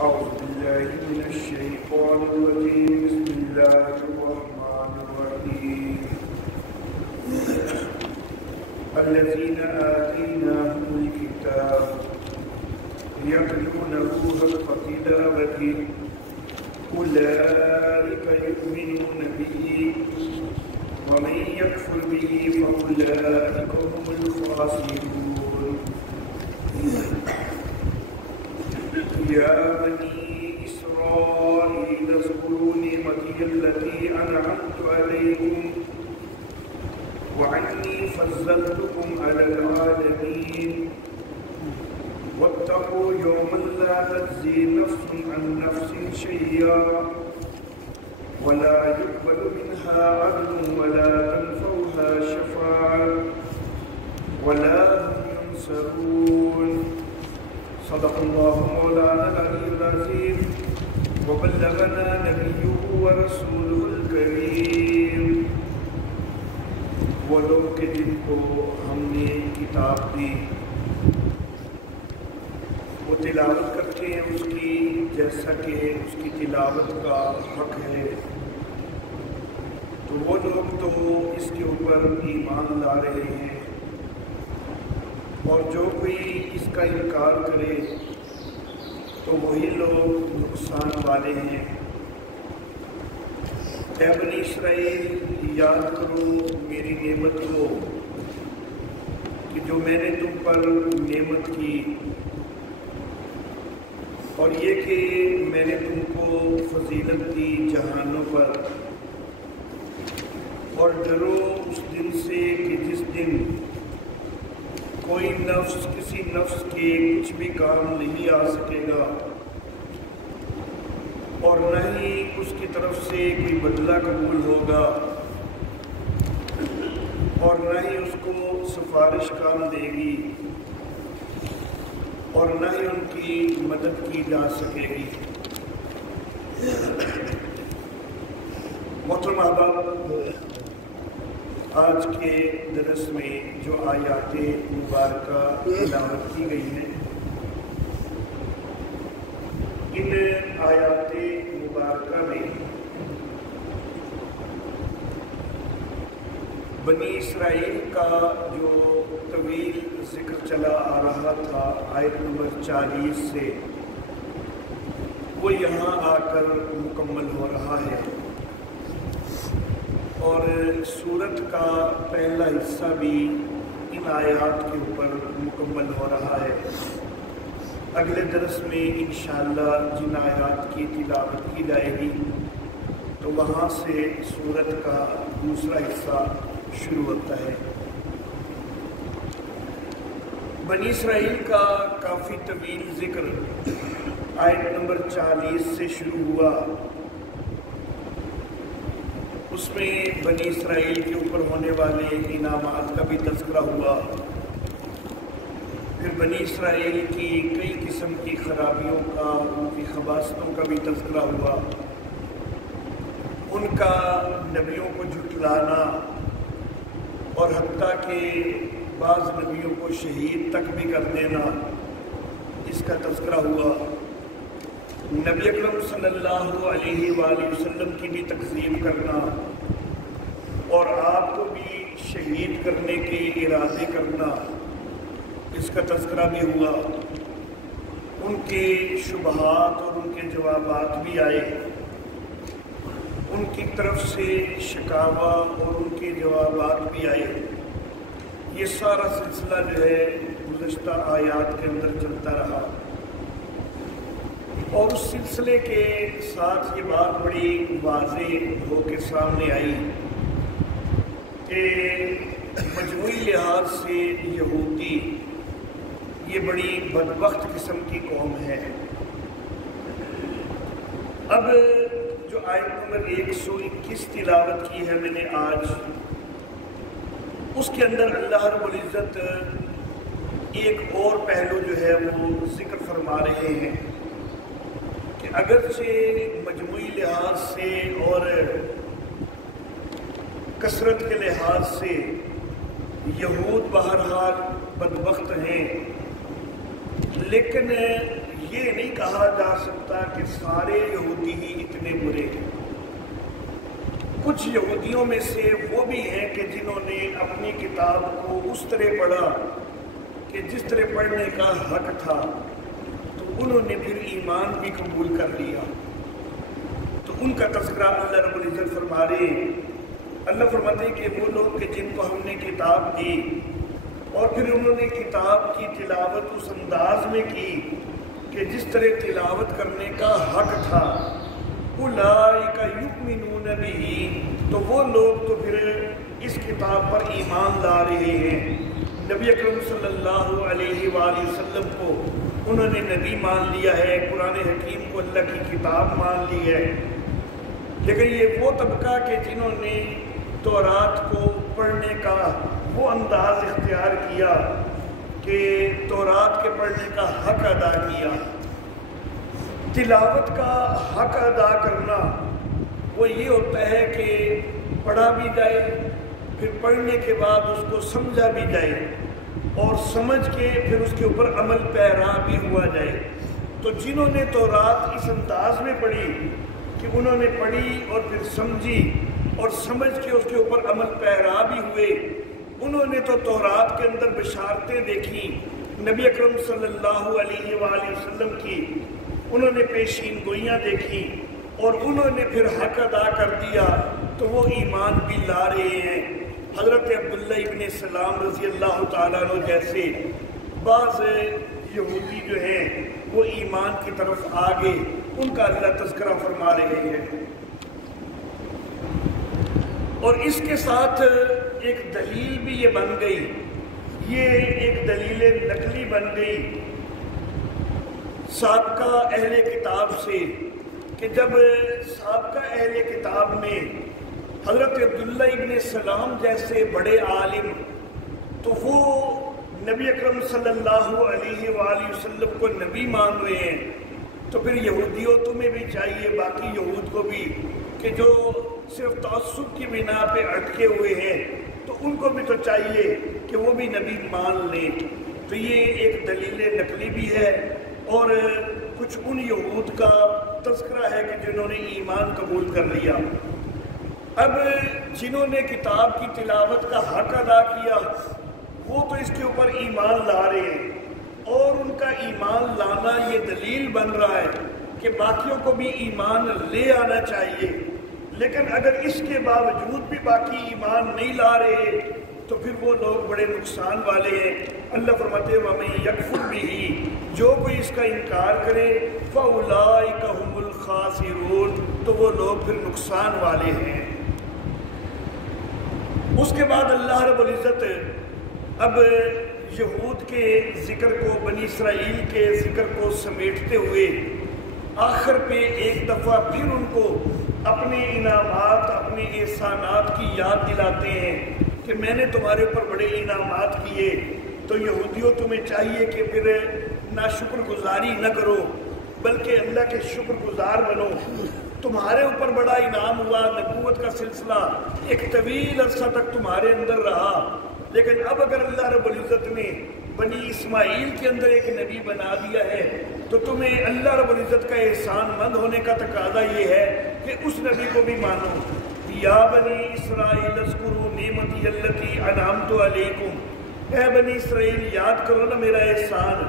أعوذ بالله من الشيطان الرجيم بسم الله الرحمن الرحيم الذين آتيناهم الكتاب يتلونه حق تلاوته أولئك يؤمنون به ومن يكفر به فأولئك هم الخاسرون يا بني إسرائيل اذكروا نعمتي التي أنعمت عليكم وعني فضلتكم على العالمين واتقوا يوما لا تجزي نفس عن نفس شيئا ولا يقبل منها عدل ولا تنفعها شفاعة ولا هم ينصرون صدق الله مولانا العلي العظيم وبلغنا نبيه ورسوله الكريم. وہ لوگ کہ جن کو ہم نے کتاب دی وہ تلاوت کرتے ہیں اس کی جیسا کہ اس کی تلاوت کا حق ہے، تو وہ لوگ تو اس کے اوپر ایمان لا رہے ہیں، اور جو کوئی اس کا انکار کرے تو وہی لوگ نقصان والے ہیں۔ اے بنی اسرائیل، یاد کرو میری نعمت کو کہ جو میں نے تم پر نعمت کی، اور یہ کہ میں نے تم کو فضیلت دی جہانوں پر، اور ڈرو اس دن سے کہ جس دن کوئی نفس کسی نفس کے کچھ بھی کام نہیں آ سکے گا، اور نہ ہی اس کی طرف سے کوئی بدلہ قبول ہوگا، اور نہ ہی اس کو سفارش کام دے گی، اور نہ ہی ان کی مدد کی جا سکے گی۔ محترم احباب، آج کے درس میں جو آیات مبارکہ تلاوت کی گئی ہیں، ان آیات مبارکہ میں بنی اسرائیل کا جو طویل ذکر چلا آ رہا تھا آیت نمبر 40 سے، وہ یہاں آ کر مکمل ہو رہا ہے، اور سورت کا پہلا حصہ بھی ان آیات کے اوپر مکمل ہو رہا ہے۔ اگلے درس میں انشاءاللہ جن آیات کی تلاوت کی جائے گی تو وہاں سے سورت کا دوسرا حصہ شروع ہوتا ہے۔ بنی اسرائیل کا کافی طویل ذکر آیت نمبر 40 سے شروع ہوا، اس میں بنی اسرائیل کے اوپر ہونے والے انعامات کا بھی تذکرہ ہوا، پھر بنی اسرائیل کی کئی قسم کی خرابیوں کا، ان کی خباثتوں کا بھی تذکرہ ہوا، ان کا نبیوں کو جھٹلانا، اور حتیٰ کہ بعض نبیوں کو شہید تک بھی کر دینا، اس کا تذکرہ ہوا۔ نبی اکرم صلی اللہ علیہ وآلہ وسلم کی بھی تکذیب کرنا، اور آپ کو بھی شہید کرنے کے ارادے کرنا، اس کا تذکرہ بھی ہوا۔ ان کے شبہات اور ان کے جوابات بھی آئے، ان کی طرف سے شکاوہ اور ان کے جوابات بھی آئے۔ یہ سارا سلسلہ جو ہے گزشتہ آیات کے اندر چلتا رہا، اور اس سلسلے کے ساتھ یہ بات بڑی واضح ہو کے سامنے آئی کہ مجموعی لحاظ سے یہودی یہ بڑی بدبخت قسم کی قوم ہے۔ اب جو آیت نمبر 121 تلاوت کی ہے میں نے آج، اس کے اندر اللہ رب العزت ایک اور پہلو جو ہے وہ ذکر فرما رہے ہیں کہ اگرچہ مجموعی لحاظ سے اور کثرت کے لحاظ سے یہود بہرحال بدبخت ہیں، لیکن یہ نہیں کہا جا سکتا کہ سارے یہودی ہی اتنے برے ہیں۔ کچھ یہودیوں میں سے وہ بھی ہیں کہ جنہوں نے اپنی کتاب کو اس طرح پڑھا کہ جس طرح پڑھنے کا حق تھا، تو انہوں نے پھر ایمان بھی قبول کر لیا۔ تو ان کا تذکرہ اللہ رب العزت فرما رہے ہیں۔ اللہ فرماتے ہیں کہ وہ لوگ کہ جن کو ہم نے کتاب دی اور پھر انہوں نے کتاب کی تلاوت اس انداز میں کی کہ جس طرح تلاوت کرنے کا حق تھا، اولئک یؤمنون بہ، تو وہ لوگ تو پھر اس کتاب پر ایمان لا رہے ہیں۔ نبی اکرم صلی اللہ علیہ وآلہ وسلم کو انہوں نے نبی مان لیا ہے، قرآن حکیم کو اللہ کی کتاب مان لی ہے۔ لیکن یہ وہ طبقہ کہ جنہوں نے تورات کو پڑھنے کا وہ انداز اختیار کیا کہ تورات کے پڑھنے کا حق ادا کیا۔ تلاوت کا حق ادا کرنا وہ یہ ہوتا ہے کہ پڑھا بھی جائے، پھر پڑھنے کے بعد اس کو سمجھا بھی جائے اور سمجھ کے پھر اس کے اوپر عمل پیرا بھی ہوا جائے۔ تو جنہوں نے تورات اس انداز میں پڑھی کہ انہوں نے پڑھی اور پھر سمجھی اور سمجھ کے اس کے اوپر عمل پیرا بھی ہوئے، انہوں نے تو تورات کے اندر بشارتیں دیکھی نبی اکرم صلی اللہ علیہ وآلہ وسلم کی، انہوں نے پیشین گوئیاں دیکھی اور انہوں نے پھر حق ادا کر دیا، تو وہ ایمان بھی لا رہے ہیں۔ حضرت عبداللہ ابن سلام رضی اللہ تعالیٰ عنہ جیسے بعض یہودی جو ہیں وہ ایمان کی طرف آگے، ان کا اللہ تذکرہ فرما رہے ہیں۔ اور اس کے ساتھ ایک دلیل بھی یہ بن گئی، یہ ایک دلیل نقلی بن گئی سابقہ اہل کتاب سے، کہ جب سابقہ اہل کتاب میں حضرت عبداللہ ابن سلام جیسے بڑے عالم، تو وہ نبی اکرم صلی اللہ علیہ وآلہ وسلم کو نبی مان رہے ہیں، تو پھر یہودیوں تمہیں بھی چاہیے، باقی یہود کو بھی، کہ جو صرف تعصب کی بنا پہ اٹکے ہوئے ہیں، تو ان کو بھی تو چاہیے کہ وہ بھی نبی مان لیں۔ تو یہ ایک دلیل نقلی بھی ہے اور کچھ ان یہود کا تذکرہ ہے کہ جنہوں نے ایمان قبول کر لیا۔ اب جنہوں نے کتاب کی تلاوت کا حق ادا کیا وہ تو اس کے اوپر ایمان لا رہے ہیں، اور ان کا ایمان لانا یہ دلیل بن رہا ہے کہ باقیوں کو بھی ایمان لے آنا چاہیے۔ لیکن اگر اس کے باوجود بھی باقی ایمان نہیں لا رہے تو پھر وہ لوگ بڑے نقصان والے ہیں۔ اللہ فرماتے ہیں وَمَن یکفر بہ، جو کوئی اس کا انکار کرے فَأُولَئِکَ هُمُ الْخَاسِرُونَ، تو وہ لوگ پھر نقصان والے ہیں۔ اس کے بعد اللہ رب العزت اب یہود کے ذکر کو، بنی اسرائیل کے ذکر کو سمیٹتے ہوئے آخر پہ ایک دفعہ پھر ان کو اپنے انعامات، اپنے احسانات کی یاد دلاتے ہیں کہ میں نے تمہارے اوپر بڑے انعامات کیے، تو یہودیوں تمہیں چاہیے کہ پھر نہ شکر گزاری نہ کرو بلکہ اللہ کے شکر گزار بنو۔ تمہارے اوپر بڑا انعام ہوا، نبوت کا سلسلہ ایک طویل عرصہ تک تمہارے اندر رہا، لیکن اب اگر اللہ رب العزت نے بنی اسماعیل کے اندر ایک نبی بنا دیا ہے تو تمہیں اللہ رب العزت کا احسان مند ہونے کا تقاضا یہ ہے کہ اس نبی کو بھی مانو۔ یا بنی اسرائیل اذکروا نعمتی التی انعمت علیکم، اے بنی اسرائیل یاد کرو نا میرا احسان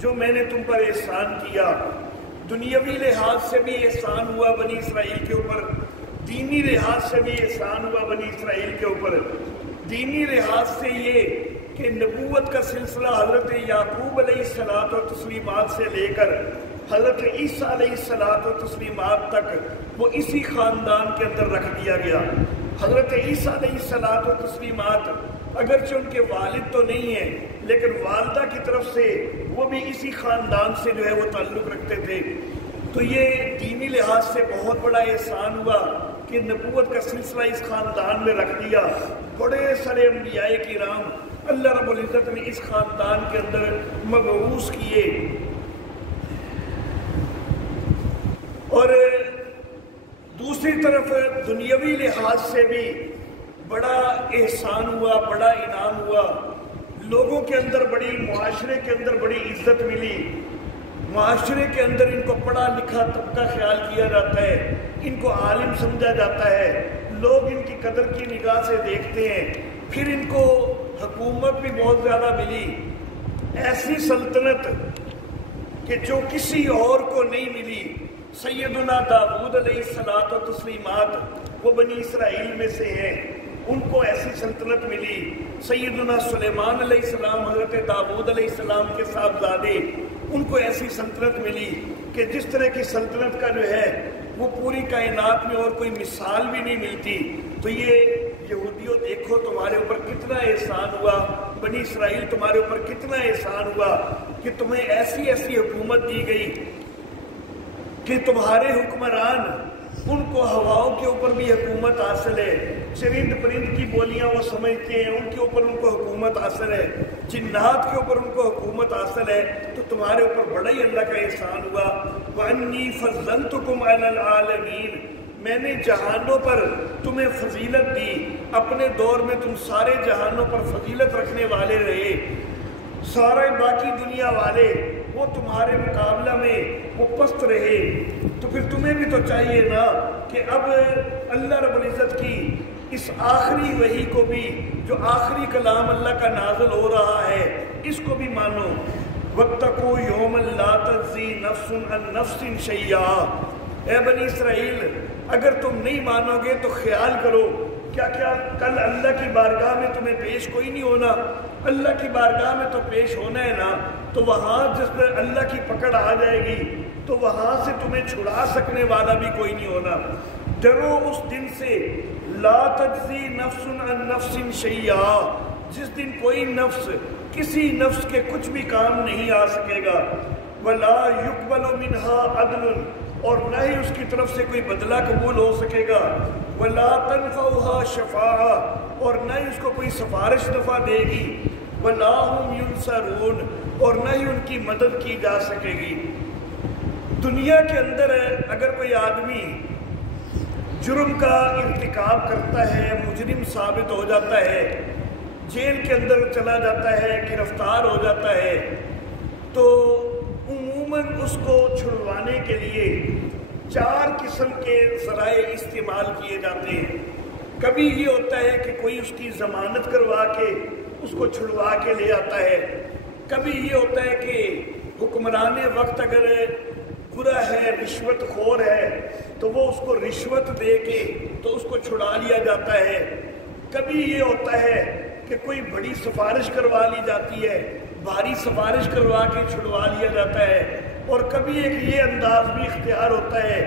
جو میں نے تم پر احسان کیا۔ دنیاوی لحاظ سے بھی احسان ہوا بنی اسرائیل کے اوپر، دینی لحاظ سے بھی احسان ہوا بنی اسرائیل کے اوپر۔ دینی لحاظ سے یہ کہ نبوت کا سلسلہ حضرت یعقوب علیہ الصلاۃ و تسلیمات سے لے کر حضرت عیسیٰ علیہ الصلاۃ و تسلیمات تک وہ اسی خاندان کے اندر رکھ دیا گیا۔ حضرت عیسیٰ علیہ الصلاۃ و تسلیمات اگرچہ ان کے والد تو نہیں ہیں لیکن والدہ کی طرف سے وہ بھی اسی خاندان سے جو ہے وہ تعلق رکھتے تھے۔ تو یہ دینی لحاظ سے بہت بڑا احسان ہوا کہ نبوت کا سلسلہ اس خاندان میں رکھ دیا۔ بڑے سارے انبیاء کرام اللہ رب العزت نے اس خاندان کے اندر مبعوث کیے۔ اور دوسری طرف دنیاوی لحاظ سے بھی بڑا احسان ہوا، بڑا انعام ہوا، لوگوں کے اندر بڑی، معاشرے کے اندر بڑی عزت ملی معاشرے کے اندر ان کو پڑھا لکھا طبقہ خیال کیا جاتا ہے، ان کو عالم سمجھا جاتا ہے، لوگ ان کی قدر کی نگاہ سے دیکھتے ہیں، پھر ان کو حکومت بھی بہت زیادہ ملی، ایسی سلطنت کہ جو کسی اور کو نہیں ملی۔ سیدنا داؤد علیہ الصلاۃ و تسلیمات وہ بنی اسرائیل میں سے ہیں، ان کو ایسی سلطنت ملی۔ سیدنا سلیمان علیہ السلام، حضرت داؤد علیہ السلام کے صاحبزادے، ان کو ایسی سلطنت ملی کہ جس طرح کی سلطنت کا جو ہے وہ پوری کائنات میں اور کوئی مثال بھی نہیں ملتی۔ تو یہ یہودیوں دیکھو تمہارے اوپر کتنا احسان ہوا، بنی اسرائیل تمہارے اوپر کتنا احسان ہوا کہ تمہیں ایسی ایسی حکومت دی گئی کہ تمہارے حکمران، ان کو ہواؤں کے اوپر بھی حکومت حاصل ہے، چرند پرند کی بولیاں وہ سمجھتے ہیں، ان کے اوپر ان کو حکومت حاصل ہے، جنات کے اوپر ان کو حکومت حاصل ہے۔ تو تمہارے اوپر بڑا ہی اللہ کا احسان ہوا۔ وَأَنِّي فَضَّلْتُكُمْ عَلَى الْعَالَمِينَ، میں نے جہانوں پر تمہیں فضیلت دی، اپنے دور میں تم سارے جہانوں پر فضیلت رکھنے والے رہے، سارے باقی دنیا والے وہ تمہارے مقابلہ میں وہ پست رہے۔ تو پھر تمہیں بھی تو چاہیے نا کہ اب اللہ رب العزت کی اس آخری وحی کو بھی، جو آخری کلام اللہ کا نازل ہو رہا ہے، اس کو بھی مانو۔ وَاتَّقُوا يَوْمًا لَا تَجْزِي نَفْسٌ عَن نَفْسٍ شَيْئًا، اے بنی اسرائیل اگر تم نہیں مانو گے تو خیال کرو کیا کل اللہ کی بارگاہ میں تمہیں پیش کوئی نہیں ہونا؟ اللہ کی بارگاہ میں تو پیش ہونا ہے نا، تو وہاں جس پر اللہ کی پکڑ آ جائے گی تو وہاں سے تمہیں چھڑا سکنے والا بھی کوئی نہیں ہونا۔ ڈرو اس دن سے، لا تجزی نفس عن نفس شیئا، جس دن کوئی نفس کسی نفس کے کچھ بھی کام نہیں آ سکے گا، ولا یقبل منہا عدل، اور نہ ہی اس کی طرف سے کوئی بدلہ قبول ہو سکے گا، ولا تنفعها شفاعہ، اور نہ ہی اس کو کوئی سفارش نفع دے گی، ولا هم ینصرون، اور نہ ہی ان کی مدد کی جا سکے گی۔ دنیا کے اندر اگر کوئی آدمی جرم کا ارتکاب کرتا ہے، مجرم ثابت ہو جاتا ہے، جیل کے اندر چلا جاتا ہے، گرفتار ہو جاتا ہے، تو عموماً اس کو چھڑوانے کے لیے 4 قسم کے ذرائع استعمال کیے جاتے ہیں۔ کبھی یہ ہوتا ہے کہ کوئی اس کی ضمانت کروا کے اس کو چھڑوا کے لے آتا ہے، کبھی یہ ہوتا ہے کہ حکمران وقت اگر برا ہے، رشوت خور ہے، تو وہ اس کو رشوت دے کے تو اس کو چھڑا لیا جاتا ہے، کبھی یہ ہوتا ہے کہ کوئی بڑی سفارش کروا لی جاتی ہے، بھاری سفارش کروا کے چھڑوا لیا جاتا ہے، اور کبھی ایک یہ انداز بھی اختیار ہوتا ہے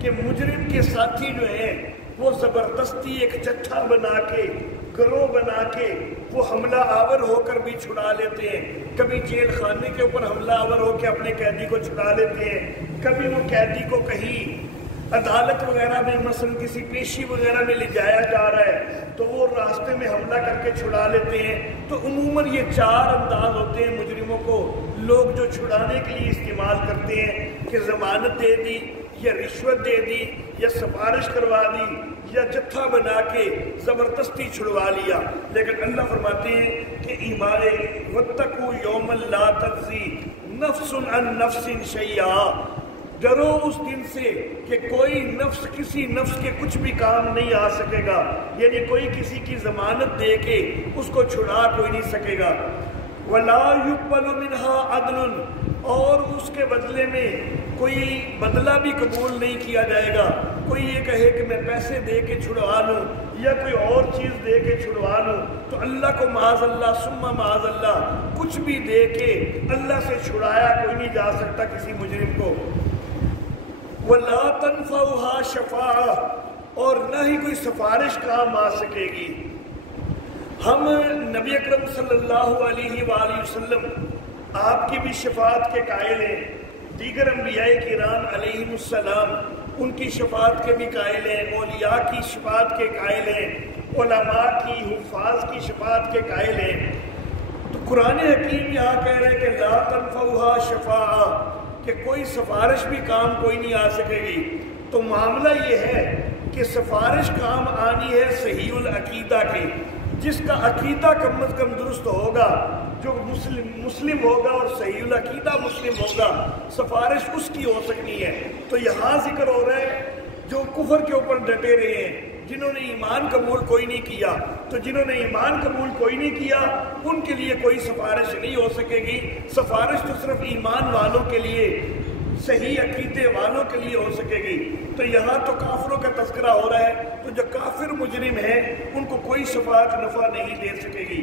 کہ مجرم کے ساتھی جو ہیں وہ زبردستی ایک چٹھا بنا کے، گروہ بنا کے وہ حملہ آور ہو کر بھی چھڑا لیتے ہیں، کبھی جیل خانے کے اوپر حملہ آور ہو کے اپنے قیدی کو چھڑا لیتے ہیں، کبھی وہ قیدی کو کہیں عدالت وغیرہ میں مثلا کسی پیشی وغیرہ میں لے جایا جا رہا ہے تو وہ راستے میں حملہ کر کے چھڑا لیتے ہیں۔ تو عموماً یہ 4 انداز ہوتے ہیں مجرموں کو لوگ جو چھڑانے کے لیے استعمال کرتے ہیں، کہ ضمانت دے دی، یا رشوت دے دی، یا سفارش کروا دی، یا جتھا بنا کے زبردستی چھڑوا لیا۔ لیکن اللہ فرماتے ہیں کہ ایمان واتقوا یوما لا تجزی نفس عن نفس شیئا، ڈرو اس دن سے کہ کوئی نفس کسی نفس کے کچھ بھی کام نہیں آ سکے گا، یعنی کوئی کسی کی ضمانت دے کے اس کو چھڑا کوئی نہیں سکے گا۔ ولا یقبل منها عدل، اور اس کے بدلے میں کوئی بدلہ بھی قبول نہیں کیا جائے گا۔ کوئی یہ کہے کہ میں پیسے دے کے چھڑوا لوں یا کوئی اور چیز دے کے چھڑوا لوں، تو اللہ کو معاذ اللہ ثم معاذ اللہ کچھ بھی دے کے اللہ سے چھڑایا کوئی نہیں جا سکتا کسی مجرم کو۔ وَلَا تَنْفَعُهَا شَفَاعَةٌ، اور نہ ہی کوئی سفارش کام آ سکے گی۔ ہم نبی اکرم صلی اللہ علیہ وآلہ وسلم آپ کی بھی شفاعت کے قائل ہیں، دیگر انبیاء کرام علیہم السلام ان کی شفاعت کے بھی قائل ہیں، اولیاء کی شفاعت کے قائل ہیں، علماء کی، حفاظ کی شفاعت کے قائل ہیں۔ تو قرآن حکیم یہاں کہہ رہے ہیں کہ لا تنفعها شفاعہ، کہ کوئی سفارش بھی کام کوئی نہیں آ سکے گی۔ تو معاملہ یہ ہے کہ سفارش کام آنی ہے صحیح العقیدہ کے، جس کا عقیدہ کم از کم درست ہوگا، جو مسلم ہوگا اور صحیح العقیدہ مسلم ہوگا سفارش اس کی ہو سکتی ہے۔ تو یہاں ذکر ہو رہا ہے جو کفر کے اوپر ڈٹے رہے ہیں، جنہوں نے ایمان قبول کوئی نہیں کیا، تو جنہوں نے ایمان قبول کوئی نہیں کیا ان کے لیے کوئی سفارش نہیں ہو سکے گی۔ سفارش تو صرف ایمان والوں کے لیے، صحیح عقیدے والوں کے لیے ہو سکے گی۔ تو یہاں تو کافروں کا تذکرہ ہو رہا ہے، تو جو کافر مجرم ہیں ان کو کوئی شفاعت نفع نہیں دے سکے گی۔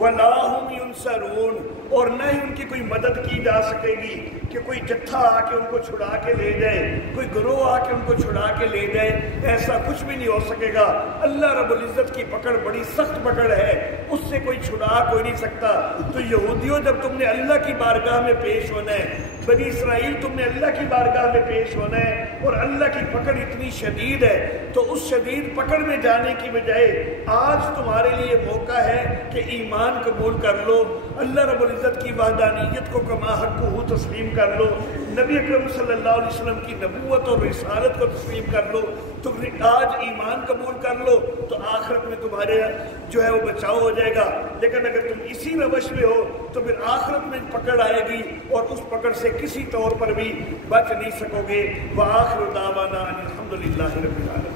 وَلَا هُمْ يُنصَرُونَ، اور نہ ہی ان کی کوئی مدد کی جا سکے گی کہ کوئی جتھا آ کے ان کو چھڑا کے لے جائے، کوئی گروہ آ کے ان کو چھڑا کے لے جائے، ایسا کچھ بھی نہیں ہو سکے گا۔ اللہ رب العزت کی پکڑ بڑی سخت پکڑ ہے، اس سے کوئی چھڑا کوئی نہیں سکتا۔ تو یہودیوں جب تم نے اللہ کی بارگاہ میں پیش ہونا ہے، بنی اسرائیل تم نے اللہ کی بارگاہ میں پیش ہونا ہے، اور اللہ کی پکڑ اتنی شدید ہے، تو اس شدید پکڑ میں جانے کی بجائے آج تمہارے لیے موقع ہے کہ ایمان قبول کر لو، اللہ رب العزت کی وحدانیت کو کما حقہ تسلیم کر لو، نبی اکرم صلی اللہ علیہ وسلم کی نبوت اور رسالت کو تسلیم کر لو۔ تو آج ایمان قبول کر لو تو آخرت میں تمہارے جو ہے وہ بچاؤ ہو جائے گا۔ لیکن اگر تم اسی روش میں ہو تو پھر آخرت میں پکڑ آئے گی، اور اس پکڑ سے کسی طور پر بھی بچ نہیں سکو گے۔ وآخر دعوانا ان الحمد للہ رب العالمین۔